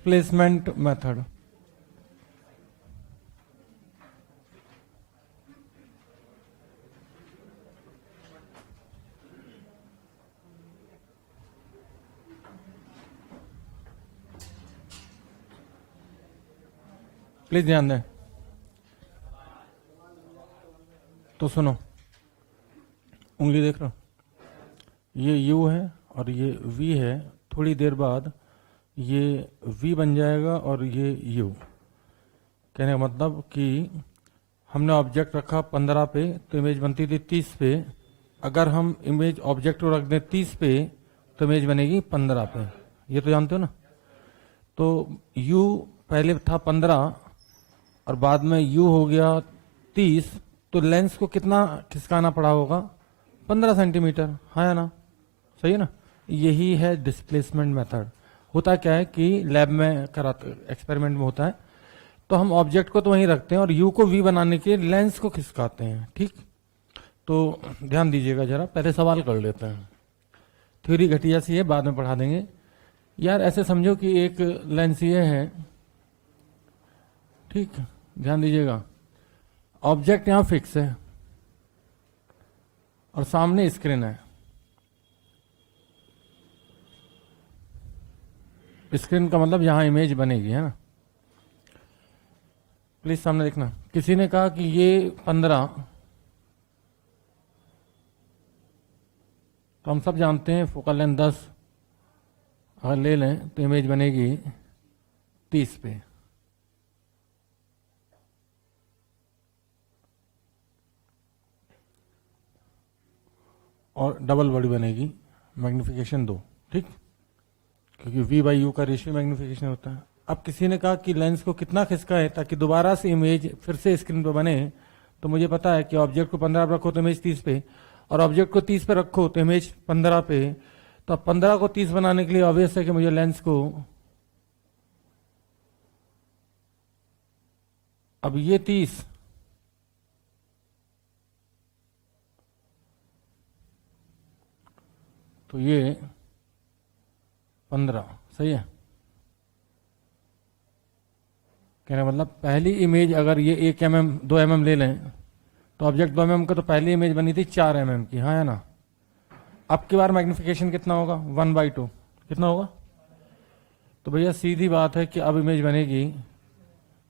Displacement method. Please ध्यान दें। तो सुनो, उंगली देख रहा हूं, ये u है और ये v है। थोड़ी देर बाद ये v बन जाएगा और ये u। कहने का मतलब कि हमने ऑब्जेक्ट रखा 15 पे तो इमेज बनती थी 30 पे। अगर हम इमेज ऑब्जेक्ट को रख दें 30 पे तो इमेज बनेगी 15 पे। ये तो जानते हो ना। तो u पहले था 15 और बाद में u हो गया 30, तो लेंस को कितना खिसकाना पड़ा होगा? 15 सेंटीमीटर। हाँ या ना? सही है ना? यही है डिस्प्लेसमेंट मेथड। होता क्या है कि लैब में कराते एक्सपेरिमेंट में होता है, तो हम ऑब्जेक्ट को तो वहीं रखते हैं और u को v बनाने के लेंस को खिसकाते हैं। ठीक, तो ध्यान दीजिएगा जरा, पहले सवाल कर लेते हैं। थ्योरी घटिया सी है, बाद में पढ़ा देंगे। यार ऐसे समझो कि एक लेंस ये है, ठीक, ध्यान दीजिएगा। ऑब्जेक्ट यहां फिक्स है और सामने स्क्रीन है। स्क्रीन का मतलब यहां इमेज बनेगी, है ना? प्लीज सामने देखना। किसी ने कहा कि ये 15, तो हम सब जानते हैं फोकल लेंथ 10 अगर ले लें तो इमेज बनेगी 30 पे। और डबल बड़ी बनेगी, मैग्निफिकेशन 2। ठीक, क्योंकि v बाई यू का रेशियो मैग्निफिकेशन होता है। अब किसी ने कहा कि लेंस को कितना खिसका है ताकि दोबारा से इमेज फिर से स्क्रीन पर बने। तो मुझे पता है कि ऑब्जेक्ट को 15 पे रखो तो इमेज 30 पे, और ऑब्जेक्ट को 30 पे रखो तो इमेज 15 पे। तो अब 15 को 30 बनाने के लिए ऑब्वियस है कि मुझे लेंस को, अब ये 30 तो ये 15, सही है? कहने का मतलब पहली इमेज अगर ये 1 mm 2 mm ले लें तो ऑब्जेक्ट 2 mm का, तो पहली इमेज बनी थी 4 mm की। हाँ या ना? अब की बार मैग्निफिकेशन कितना होगा? 1/2। कितना होगा? तो भैया सीधी बात है कि अब इमेज बनेगी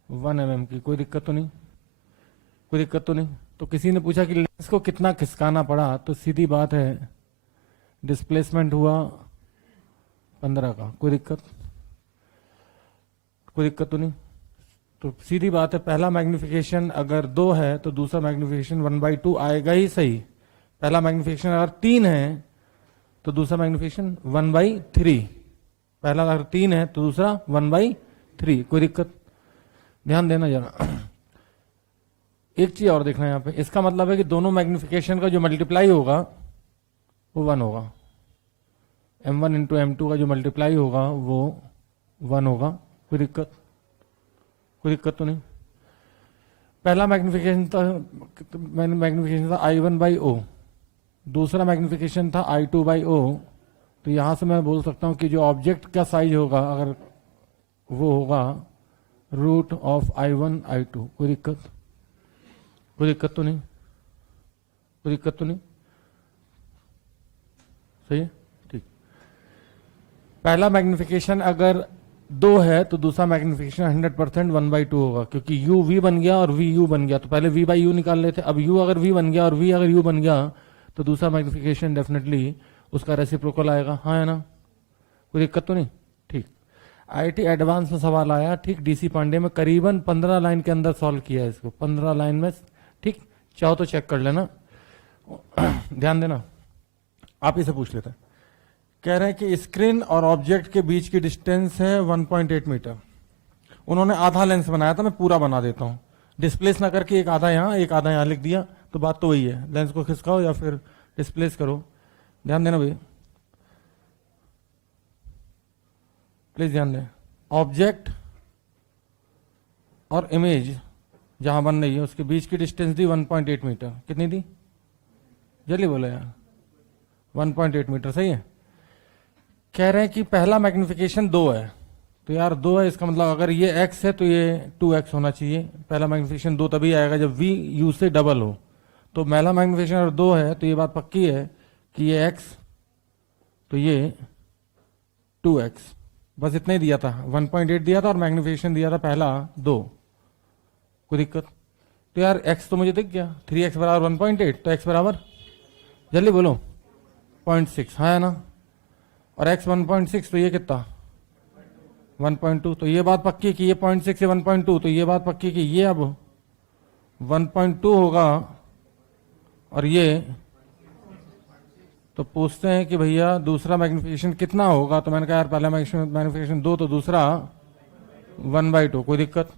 1 mm की। कोई दिक्कत तो नहीं? कोई दिक्कत तो नहीं? तो किसी ने पूछा कि लेंस को कितना खिसकाना पड़ा, तो सीधी बात है डिस्प्लेसमेंट हुआ 15 का। कोई दिक्कत? कोई दिक्कत तो नहीं? तो सीधी बात है, पहला मैग्निफिकेशन अगर 2 है तो दूसरा मैग्निफिकेशन 1/2 आएगा ही। सही। पहला मैग्निफिकेशन अगर 3 है तो दूसरा मैग्निफिकेशन 1/3। पहला अगर 3 है तो दूसरा 1/3। कोई दिक्कत? ध्यान देना जरा। एक चीज और देखना यहां पे, इसका मतलब है कि दोनों मैग्निफिकेशन का जो मल्टीप्लाई होगा वो 1 होगा। m1 इंटू m2 का जो मल्टीप्लाई होगा वो 1 होगा। कोई दिक्कत? कोई दिक्कत तो नहीं? पहला मैग्निफिकेशन था I1/O, दूसरा मैग्निफिकेशन था I2/O। तो यहां से मैं बोल सकता हूं कि जो ऑब्जेक्ट का साइज होगा अगर वो होगा रूट ऑफ I1 I2। कोई दिक्कत? कोई दिक्कत तो नहीं? कोई दिक्कत तो नहीं? सही है? ठीक। पहला मैग्निफिकेशन अगर 2 है तो दूसरा मैग्निफिकेशन 100% 1/2 होगा, क्योंकि u v बन गया और v u बन गया। तो पहले v बाई u निकाल लेते। अब u अगर v बन गया और v अगर u बन गया तो दूसरा मैग्निफिकेशन डेफिनेटली उसका रेसिप्रोकल आएगा। हाँ है ना? कोई दिक्कत तो नहीं? ठीक। IIT एडवांस में सवाल आया, ठीक, डीसी पांडे में, करीबन 15 लाइन के अंदर सॉल्व किया है इसको, 15 लाइन में। ठीक, चाहो तो चेक कर लेना। ध्यान देना, आप ही से पूछ लेते हैं। कह रहे हैं कि स्क्रीन और ऑब्जेक्ट के बीच की डिस्टेंस है 1.8 मीटर। उन्होंने आधा लेंस बनाया था, मैं पूरा बना देता हूं। डिस्प्लेस ना करके एक आधा यहां एक आधा यहां लिख दिया, तो बात तो वही है, लेंस को खिसकाओ या फिर डिस्प्लेस करो। ध्यान देना भैया, प्लीज ध्यान दें। ऑब्जेक्ट और इमेज जहां बन रही है उसके बीच की डिस्टेंस दी 1.8 मीटर। कितनी दी? जल्दी बोलो यार। 1.8 मीटर, सही है? कह रहे हैं कि पहला मैग्निफिकेशन 2 है, तो यार 2 है, इसका मतलब अगर ये x है तो ये 2x होना चाहिए। पहला मैग्निफिकेशन 2 तभी आएगा जब v u से डबल हो। तो पहला मैग्निफिकेशन अगर 2 है तो ये बात पक्की है कि ये x, तो ये 2x। बस इतना ही दिया था, 1.8 दिया था और मैग्निफिकेशन दिया था पहला 2। कोई दिक्कत? तो यार x तो मुझे दिख गया, 3x बराबर 1.8, तो x बराबर, जल्दी बोलो, 0.6, हाँ है ना। और x 1.6, तो ये कितना 1.2। तो ये बात पक्की कि ये 0.6 से 1.2, तो ये बात पक्की कि ये अब 1.2 होगा और ये, तो पूछते हैं कि भैया दूसरा मैग्निफिकेशन कितना होगा। तो मैंने कहा यार पहला मैग्निफिकेशन 2, तो दूसरा 1/2। कोई दिक्कत?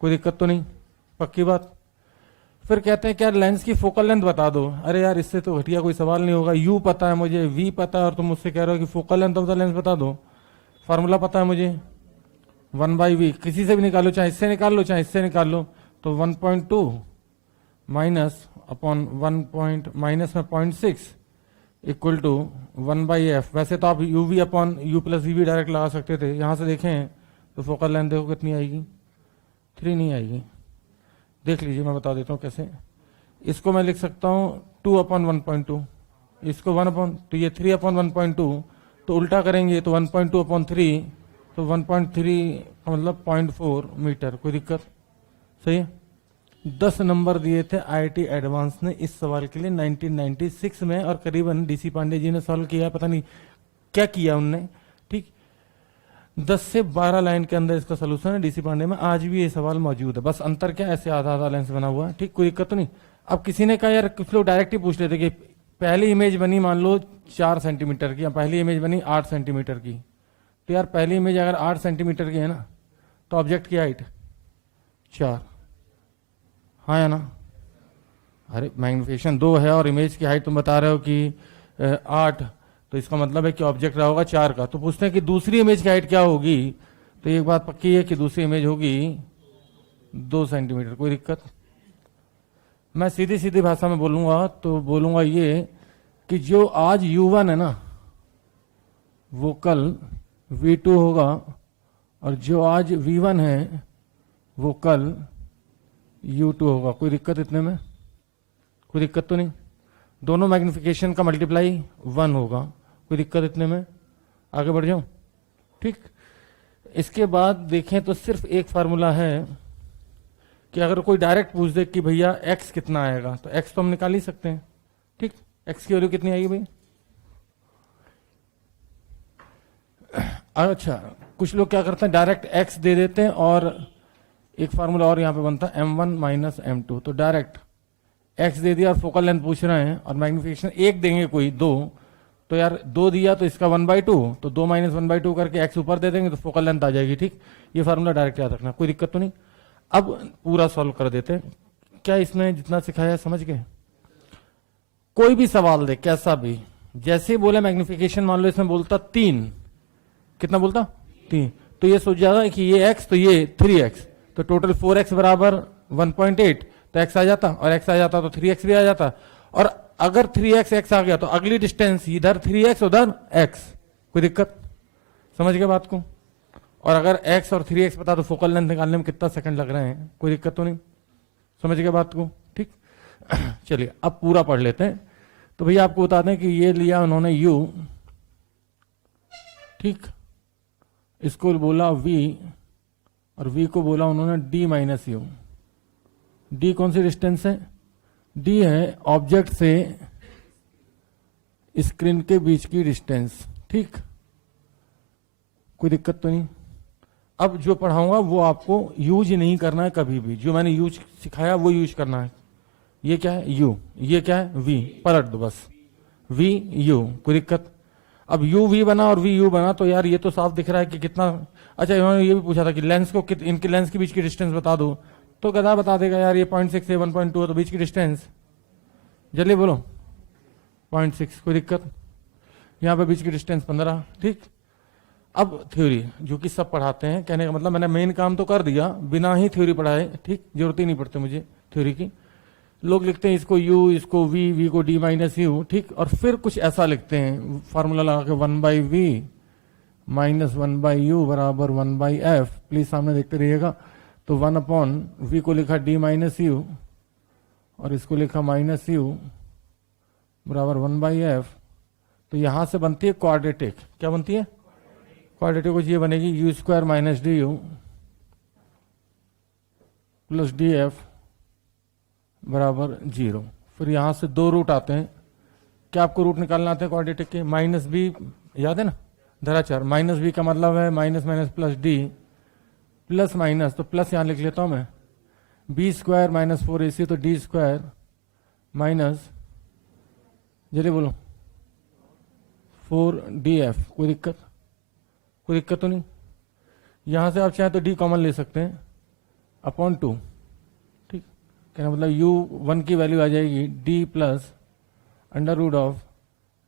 कोई दिक्कत तो नहीं, पक्की बात। फिर कहते हैं कि यार लेंस की फोकल लेंथ बता दो। अरे यार इससे तो घटिया कोई सवाल नहीं होगा, यू पता है मुझे, वी पता है, और तुम मुझसे कह रहे हो कि focal length of the lens बता दो। फार्मूला पता है मुझे, 1/v, किसी से भी निकालो, चाहे इससे निकाल लो चाहे इससे निकाल लो। तो 1.2 माइनस अपॉन 1 माइनस में 0.6 इक्वल टू 1/f। वैसे तो आप U V upon U plus V भी डायरेक्ट लगा सकते थे। यहाँ से देखें तो फोकल लेंथ देखो कितनी आएगी, 3 नहीं आएगी। देख लीजिए, मैं बता देता हूँ कैसे। इसको मैं लिख सकता हूँ 2/1.2, इसको 1 तो ये 3/1.2, तो उल्टा करेंगे तो 1.2/3, तो 1.3 का मतलब 0.4 मीटर। कोई दिक्कत? सही है। 10 नंबर दिए थे IIT एडवांस ने इस सवाल के लिए 1996 में, और करीबन DC पांडे जी ने सॉल्व किया, पता नहीं क्या किया उनने। ठीक, 10 से 12 लाइन के अंदर इसका सोल्यूशन है DC पांडे में। आज भी ये सवाल मौजूद है, बस अंतर क्या, ऐसे आधा आधा लेंस बना हुआ है। ठीक, कोई दिक्कत तो नहीं। अब किसी ने कहा यार, कुछ लोग डायरेक्ट ही पूछ लेते कि पहली इमेज बनी मान लो 4 सेंटीमीटर की, या पहली इमेज बनी 8 सेंटीमीटर की। तो यार पहली इमेज अगर 8 सेंटीमीटर की है ना, तो ऑब्जेक्ट की हाइट 4, हाँ या ना। अरे मैग्निफिकेशन 2 है और इमेज की हाइट तुम बता रहे हो कि 8, तो इसका मतलब है कि ऑब्जेक्ट रहा होगा 4 का। तो पूछते हैं कि दूसरी इमेज की हाइट क्या होगी। तो एक बात पक्की है कि दूसरी इमेज होगी 2 सेंटीमीटर। कोई दिक्कत? मैं सीधी सीधी भाषा में बोलूंगा तो बोलूंगा ये कि जो आज U1 है ना, वो कल V2 होगा, और जो आज V1 है वो कल U2 होगा। कोई दिक्कत इतने में? कोई दिक्कत तो नहीं। दोनों मैग्निफिकेशन का मल्टीप्लाई 1 होगा। कोई दिक्कत इतने में? आगे बढ़ जाऊं? ठीक, इसके बाद देखें तो सिर्फ एक फार्मूला है कि अगर कोई डायरेक्ट पूछ दे कि भैया x कितना आएगा, तो x तो हम निकाल ही सकते हैं। ठीक, x की वैल्यू कितनी आएगी भाई? अच्छा, कुछ लोग क्या करते हैं, डायरेक्ट x दे देते हैं, और एक फार्मूला और यहाँ पे बनता है m1 माइनस m2। तो डायरेक्ट x दे दिया और फोकल लेंथ पूछ रहे हैं, और मैग्निफिकेशन 1 देंगे कोई 2, तो यार 2 दिया तो इसका 1/2, तो 2 माइनस 1/2 करके x ऊपर दे देंगे तो फोकल लेंथ आ जाएगी। ठीक, ये फार्मूला डायरेक्ट याद रखना, कोई दिक्कत तो नहीं। अब पूरा सॉल्व कर देते हैं। क्या इसमें जितना सिखाया समझ गए? कोई भी सवाल दे कैसा भी, जैसे बोले मैग्निफिकेशन मान लो इसमें बोलता 3, कितना बोलता 3, तो ये सोच जाता है कि ये x तो ये 3x, तो टोटल 4x बराबर 1.8, तो x आ जाता, और x आ जाता तो 3x भी आ जाता। और अगर 3x x आ गया तो अगली डिस्टेंस इधर 3x उधर x। कोई दिक्कत? समझ गए बात को? और अगर x और 3x पता तो फोकल लेंथ निकालने में कितना सेकंड लग रहे हैं। कोई दिक्कत तो नहीं? समझ गए बात को? ठीक, चलिए अब पूरा पढ़ लेते हैं। तो भैया आपको बता दें कि ये लिया उन्होंने u, ठीक, इसको बोला v, और v को बोला उन्होंने d माइनस यू। d कौन सी डिस्टेंस है? d है ऑब्जेक्ट से स्क्रीन के बीच की डिस्टेंस। ठीक, कोई दिक्कत तो नहीं। अब जो पढ़ाऊंगा वो आपको यूज नहीं करना है कभी भी, जो मैंने यूज सिखाया वो यूज करना है। ये क्या है? u, ये क्या है? v, पलट दो बस, v u। कोई दिक्कत? अब u v बना और v u बना, तो यार ये तो साफ दिख रहा है कि कितना। अच्छा, इन्होंने ये भी पूछा था कि लेंस को इनके लेंस के बीच की डिस्टेंस बता दो, तो गधा बता देगा यार ये 0.6 से 1.2 है, तो बीच की डिस्टेंस जल्दी बोलो 0.6। कोई दिक्कत? यहाँ पे बीच की डिस्टेंस 15। ठीक, अब थ्योरी जो कि सब पढ़ाते हैं, कहने का मतलब मैंने मेन काम तो कर दिया बिना ही थ्योरी पढ़ाए। ठीक, जरूरत ही नहीं पड़ती मुझे थ्योरी की। लोग लिखते हैं इसको u, इसको v को d माइनस यू। ठीक, और फिर कुछ ऐसा लिखते हैं फार्मूला लगा के 1/v माइनस 1/u बराबर 1/f। प्लीज सामने देखते रहिएगा। तो 1/v को लिखा d माइनस यू और इसको लिखा माइनस यू बराबर 1/f। तो यहां से बनती है क्वाड्रेटिक। क्या बनती है? क्वाड्रेटिक कुछ ये बनेगी you square minus D you plus D F बराबर 0। फिर यहां से 2 रूट आते हैं। क्या आपको रूट निकालना आते हैं क्वाड्रेटिक के? माइनस बी, याद है ना, धराचार। माइनस बी का मतलब है minus minus plus D plus minus, तो प्लस यहां लिख लेता हूं मैं, बी स्क्वायर माइनस 4ac, तो डी स्क्वायर माइनस, जल्दी बोलो, 4df। कोई दिक्कत? कोई दिक्कत तो नहीं? यहां से आप चाहे तो डी कॉमन ले सकते हैं अपॉन 2। ठीक, कहना मतलब u1 की वैल्यू आ जाएगी d plus under root of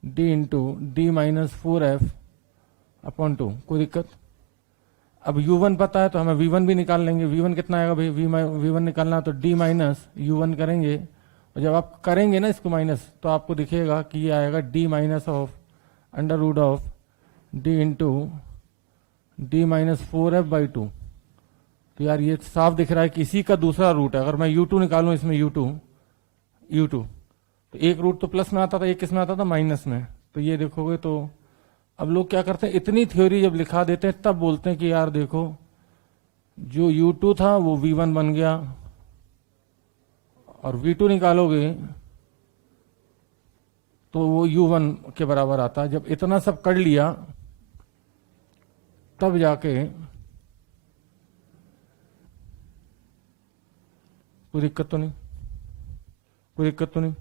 d into D minus 4f upon 2। कोई दिक्कत? अब u1 पता है तो हमें v1 भी निकाल लेंगे। v1 कितना आएगा भाई? v1 निकालना तो d माइनस u1 करेंगे, और जब आप करेंगे ना इसको माइनस, तो आपको दिखेगा कि ये आएगा d minus of under root of d into D minus 4f/2। तो यार ये साफ दिख रहा है कि इसी का दूसरा रूट है। अगर मैं u2 निकालूं इसमें u2 तो एक रूट तो प्लस में आता था, एक किस में आता था? माइनस में। तो ये देखोगे तो अब लोग क्या करते हैं, इतनी थ्योरी जब लिखा देते हैं तब बोलते हैं कि यार देखो जो u2 था वो v1 बन गया, और v2 निकालोगे तो वो u1 के बराबर आता है। जब इतना सब कर लिया तब जाके कोई दिक्कत तो नहीं? कोई दिक्कत तो नहीं?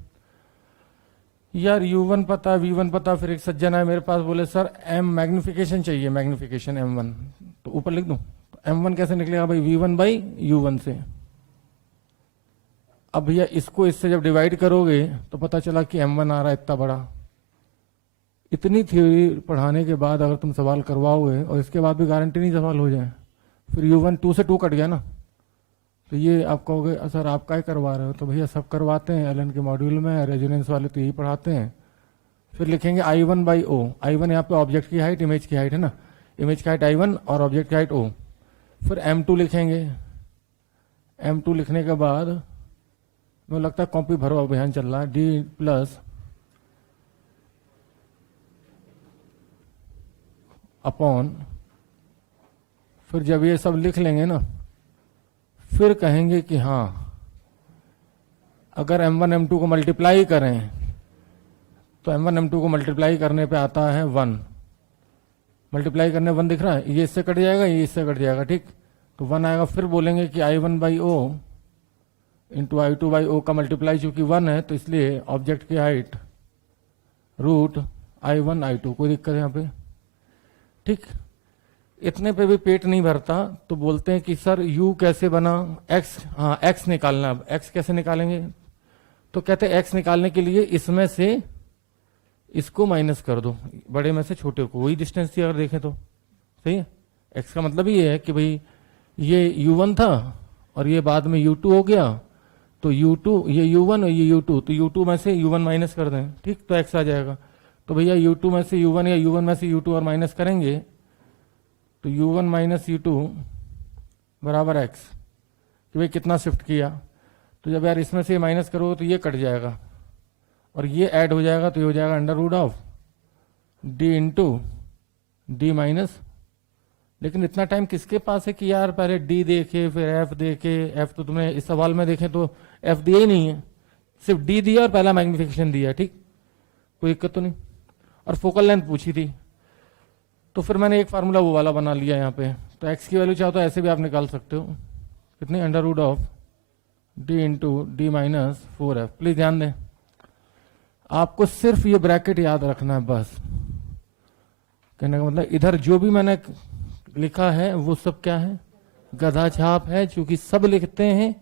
यार u1 पता, v1 पता। फिर एक सज्जन है मेरे पास, बोले सर m मैग्निफिकेशन चाहिए, मैग्निफिकेशन m1। तो ऊपर लिख दूं? m1 कैसे निकलेगा भाई? v1/u1 से। अब भैया इसको इससे जब डिवाइड करोगे तो पता चला कि m1 आ रहा है इतना बड़ा। इतनी थ्योरी पढ़ाने के बाद अगर तुम सवाल करवाओगे और इसके बाद भी गारंटी नहीं सवाल हो जाए, फिर u1 2 से 2 कट गया ना, तो ये आप कहोगे सर आप क्या करवा रहे हो? तो भैया सब करवाते हैं एलन के मॉड्यूल में, रेजोनेंस वाले तो यही पढ़ाते हैं। फिर लिखेंगे I1/O। I1 यहाँ पे ऑब्जेक्ट की हाइट, इमेज की हाइट है ना, इमेज की हाइट I1 और ऑब्जेक्ट की हाइट O। फिर M2 लिखेंगे। M2 लिखने के बाद मुझे लगता है कॉपी भरो अभियान चल रहा है, डी प्लस अपॉन, फिर जब ये सब लिख लेंगे ना, फिर कहेंगे कि हाँ अगर m1 m2 को मल्टीप्लाई करें तो m1 m2 को मल्टीप्लाई करने पे आता है 1। मल्टीप्लाई करने 1 दिख रहा है, ये इससे कट जाएगा, ये इससे कट जाएगा। ठीक, तो 1 आएगा। फिर बोलेंगे कि I1/O इंटू I2/O का मल्टीप्लाई चूंकि 1 है तो इसलिए ऑब्जेक्ट की हाइट रूट I1 I2। कोई दिक्कत है यहाँ पे? ठीक, इतने पे भी पेट नहीं भरता तो बोलते हैं कि सर u कैसे बना? x, हाँ x निकालना। अब x कैसे निकालेंगे? तो कहते हैं x निकालने के लिए इसमें से इसको माइनस कर दो, बड़े में से छोटे को। वही डिस्टेंस थी अगर देखें तो, सही है। x का मतलब ये है कि भाई ये u1 था और ये बाद में u2 हो गया, तो u2 ये u1 और ये u2, तो u2 में से u1 माइनस कर दें। ठीक, तो x आ जाएगा। तो भैया u2 में से u1 या u1 में से u2 और माइनस करेंगे तो u1 माइनस u2 बराबर x। कि भाई कितना शिफ्ट किया? तो जब यार इसमें से माइनस करोगे तो ये कट जाएगा और ये ऐड हो जाएगा, तो ये हो जाएगा under root of D into D minus. लेकिन इतना टाइम किसके पास है कि यार पहले डी देखे फिर एफ देखे? एफ तो तुमने इस सवाल में देखे तो एफ दिया ही नहीं है, सिर्फ डी दिया और पहला मैग्निफिकेशन दिया। ठीक, कोई दिक्कत तो नहीं? और फोकल लेंथ पूछी थी तो फिर मैंने एक फार्मूला वो वाला बना लिया यहाँ पे। तो x की वैल्यू चाहो तो ऐसे भी आप निकाल सकते हो, कितनी? Under root of d into D minus 4f। Please ध्यान दें, आपको सिर्फ ये ब्रैकेट याद रखना है बस। कहने का मतलब इधर जो भी मैंने लिखा है वो सब क्या है? गधा छाप है। चूंकि सब लिखते हैं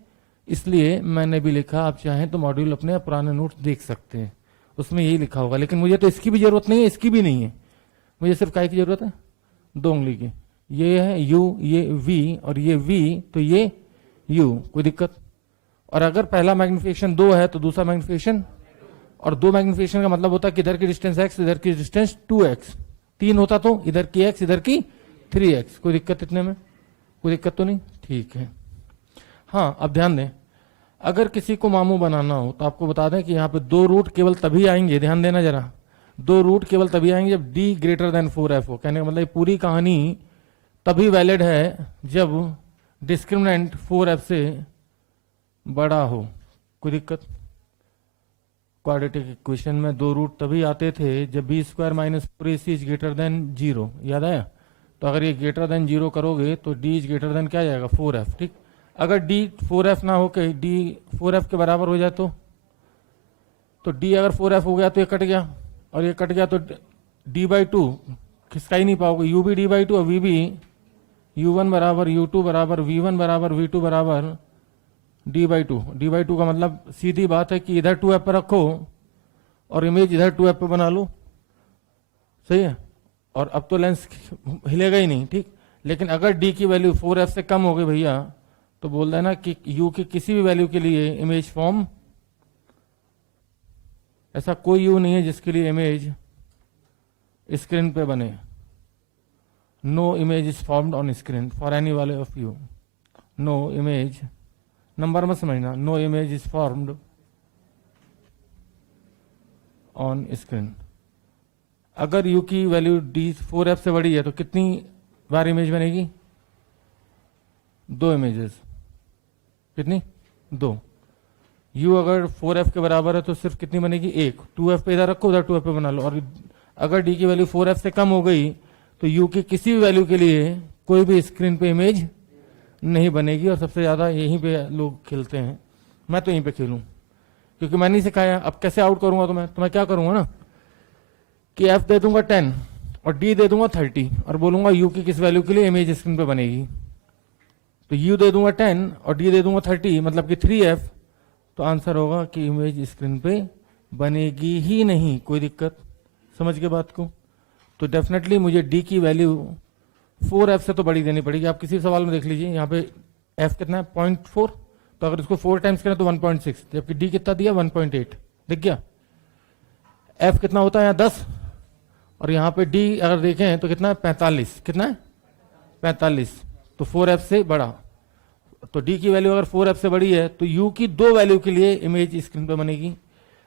इसलिए मैंने भी लिखा। आप चाहें तो मॉड्यूल अपने पुराने नोट्स देख सकते हैं, उसमें यही लिखा होगा। लेकिन मुझे तो इसकी भी जरूरत नहीं है, इसकी भी नहीं है। मुझे सिर्फ काय की जरूरत है? 2 उंगली की। ये है u, ये v और ये v, तो ये u। कोई दिक्कत? और अगर पहला मैग्निफिकेशन 2 है तो दूसरा मैग्निफिकेशन, और 2 मैग्निफिकेशन का मतलब होता है कि इधर की डिस्टेंस x, इधर की डिस्टेंस 2x। 3 होता तो इधर की x इधर की 3x, कोई दिक्कत इतने में? कोई दिक्कत तो नहीं? ठीक है। हाँ, अब ध्यान दें, अगर किसी को मामू बनाना हो तो आपको बता दें कि यहाँ पे 2 रूट केवल तभी आएंगे, ध्यान देना जरा, 2 रूट केवल तभी आएंगे जब d ग्रेटर देन 4f हो। कहने का मतलब पूरी कहानी तभी वैलिड है जब डिस्क्रिमिनेंट 4f से बड़ा हो। कोई दिक्कत? क्वाड्रेटिक इक्वेशन में 2 रूट तभी आते थे जब b square minus 4ac is greater than 0, याद आया? तो अगर ये ग्रेटर देन 0 करोगे तो d इज ग्रेटर देन क्या आ जाएगा? 4f। ठीक, अगर d 4f ना होके d 4f के बराबर हो जाए तो d अगर 4f हो गया तो ये कट गया, और ये कट गया तो d/2 खिसका ही नहीं पाओगे, u भी d/2 और v भी u1 बराबर u2 बराबर v1 बराबर v2 बराबर d/2। d/2 का मतलब सीधी बात है कि इधर 2f पर रखो और इमेज इधर 2f पर बना लो, सही है? और अब तो लेंस हिलेगा ही नहीं, ठीक। लेकिन अगर d की वैल्यू 4f से कम हो गई भैया तो बोल देना कि u की किसी भी वैल्यू के लिए इमेज फॉर्म, ऐसा कोई u नहीं है जिसके लिए इमेज स्क्रीन पे बने। No image is formed on screen for any value of u। No image, number मत समझना, no image is formed on screen. अगर u की वैल्यू d 4f से बड़ी है तो कितनी बार इमेज बनेगी? 2 इमेजेस। कितनी? 2। u अगर 4f के बराबर है तो सिर्फ कितनी बनेगी? 1। 2f पे इधर रखो, उधर 2f पे बना लो। और अगर d की वैल्यू 4f से कम हो गई तो u की किसी भी वैल्यू के लिए कोई भी स्क्रीन पे इमेज नहीं बनेगी। और सबसे ज्यादा यहीं पे लोग खेलते हैं, मैं तो यहीं पे खेलूं क्योंकि मैंने ही सिखाया। अब कैसे आउट करूंगा तो मैं क्या करूंगा ना कि f दे दूंगा 10 और d दे दूंगा 30 और बोलूंगा u की किस वैल्यू के लिए इमेज स्क्रीन पे बनेगी। तो u दे दूंगा 10 और d दे दूंगा 30, मतलब कि 3f, तो आंसर होगा कि इमेज स्क्रीन पे बनेगी ही नहीं। कोई दिक्कत? समझ के बात को? तो डेफिनेटली मुझे d की वैल्यू 4f से तो बड़ी देनी पड़ेगी। आप किसी सवाल में देख लीजिए, यहाँ पे f कितना है? 0.4, तो अगर इसको 4 टाइम्स करें तो 1.6, जबकि d कितना दिया? 1.8। दिख गया? f कितना होता है यहाँ? 10, और यहाँ पे d अगर देखें तो कितना है? 45। कितना है? 45। तो 4f से बड़ा। तो d की वैल्यू अगर 4f से बड़ी है तो u की 2 वैल्यू के लिए इमेज स्क्रीन पे बनेगी।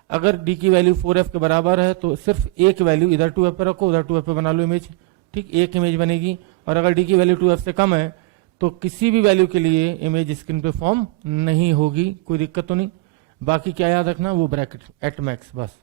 अगर d की वैल्यू 4f के बराबर है तो सिर्फ एक वैल्यू इधर 2f पे रखो, उधर 2f पे बना लो इमेज, ठीक, एक इमेज बनेगी। और अगर d की वैल्यू 2f से कम है तो किसी भी वैल्यू के लिए इमेज स्क्रीन पे फॉर्म नहीं होगी। कोई दिक्कत तो नहीं? बाकी क्या याद रखना? वो ब्रैकेट एट मैक्स, बस।